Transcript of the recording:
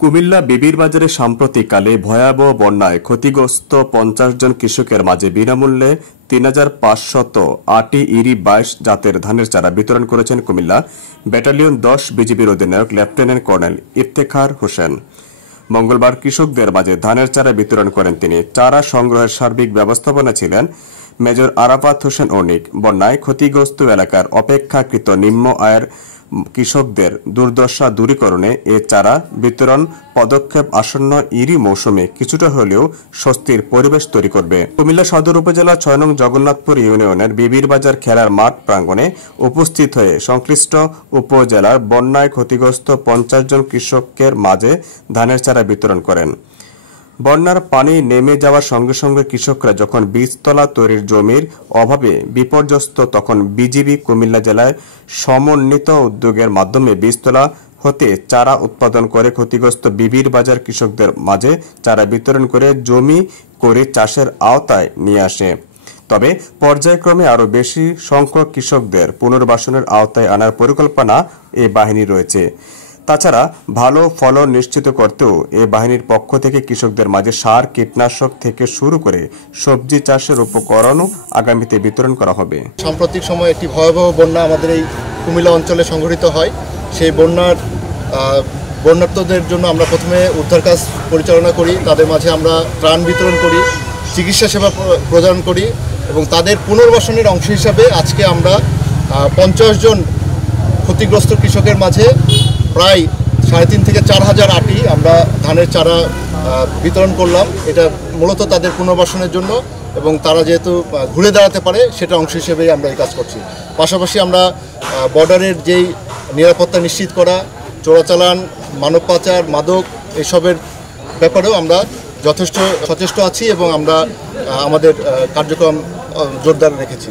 কুমিল্লা বিবির বাজারে সাম্প্রতিককালে ভয়াবহ বন্যায় ক্ষতিগ্রস্ত 50 জন কৃষকের মাঝে বিনামূল্যে ৩,৫০০ ইরি ২২ জাতের ধানের চারা বিতরণ করেছেন কুমিল্লা ব্যাটালিয়ন ১০ বিজিবির অধিনায়ক লেফটেন্যান্ট কর্নেল ইফতেখার হোসেন। মঙ্গলবার কৃষকদের মাঝে ধানের চারা বিতরণ করেন তিনি। চারা সংগ্রহের সার্বিক ব্যবস্থাপনা ছিলেন মেজর আরাফাত হোসেন অনিক। বন্যায় ক্ষতিগ্রস্ত এলাকার অপেক্ষাকৃত নিম্ন আয়ের কৃষকদের দুর্দশা দূরীকরণে এ চারা বিতরণ পদক্ষেপ আসন্ন ইরি মৌসুমে কিছুটা হলেও স্বস্তির পরিবেশ তৈরি করবে। কুমিল্লা সদর উপজেলা ৬ নং জগন্নাথপুর ইউনিয়নের বিবির বাজার খেলার মাঠ প্রাঙ্গণে উপস্থিত হয়ে সংশ্লিষ্ট উপজেলার বন্যায় ক্ষতিগ্রস্ত ৫০ জন কৃষকের মাঝে ধানের চারা বিতরণ করেন। বন্যার পানি নেমে যাওয়ার সঙ্গে সঙ্গে কৃষকরা যখন বীজতলা তৈরির জমির অভাবে বিপর্যস্ত, তখন বিজিবি কুমিল্লা জেলায় সমন্বিত উদ্যোগের মাধ্যমে বীজতলা হতে চারা উৎপাদন করে ক্ষতিগ্রস্ত বিবির বাজার কৃষকদের মাঝে চারা বিতরণ করে জমি করে চাষের আওতায় নিয়ে আসে। তবে পর্যায়ক্রমে আরও বেশি সংখ্যক কৃষকদের পুনর্বাসনের আওতায় আনার পরিকল্পনা এ বাহিনী রয়েছে। তাছাড়া ভালো ফলন নিশ্চিত করতেও এ বাহিনীর পক্ষ থেকে কৃষকদের মাঝে সার, কীটনাশক থেকে শুরু করে সবজি চাষের উপকরণও আগামীতে বিতরণ করা হবে। সাম্প্রতিক সময়ে একটি ভয়াবহ বন্যা আমাদের এই কুমিল্লা অঞ্চলে সংঘটিত হয়। সেই বন্যার্তদের জন্য আমরা প্রথমে উদ্ধার কাজ পরিচালনা করি, তাদের মাঝে আমরা ত্রাণ বিতরণ করি, চিকিৎসা সেবা প্রদান করি এবং তাদের পুনর্বাসনের অংশ হিসাবে আজকে আমরা ৫০ জন ক্ষতিগ্রস্ত কৃষকের মাঝে প্রায় ৩.৫ থেকে ৪ হাজার আটি আমরা ধানের চারা বিতরণ করলাম। এটা মূলত তাদের পুনর্বাসনের জন্য এবং তারা যেহেতু ঘুরে দাঁড়াতে পারে সেটা অংশ হিসেবেই আমরা এই কাজ করছি। পাশাপাশি আমরা বর্ডারের যেই নিরাপত্তা নিশ্চিত করা, চোরাচালান, মানব পাচার, মাদক এসবের ব্যাপারেও আমরা যথেষ্ট সচেষ্ট আছি এবং আমরা আমাদের কার্যক্রম জোরদার রেখেছি।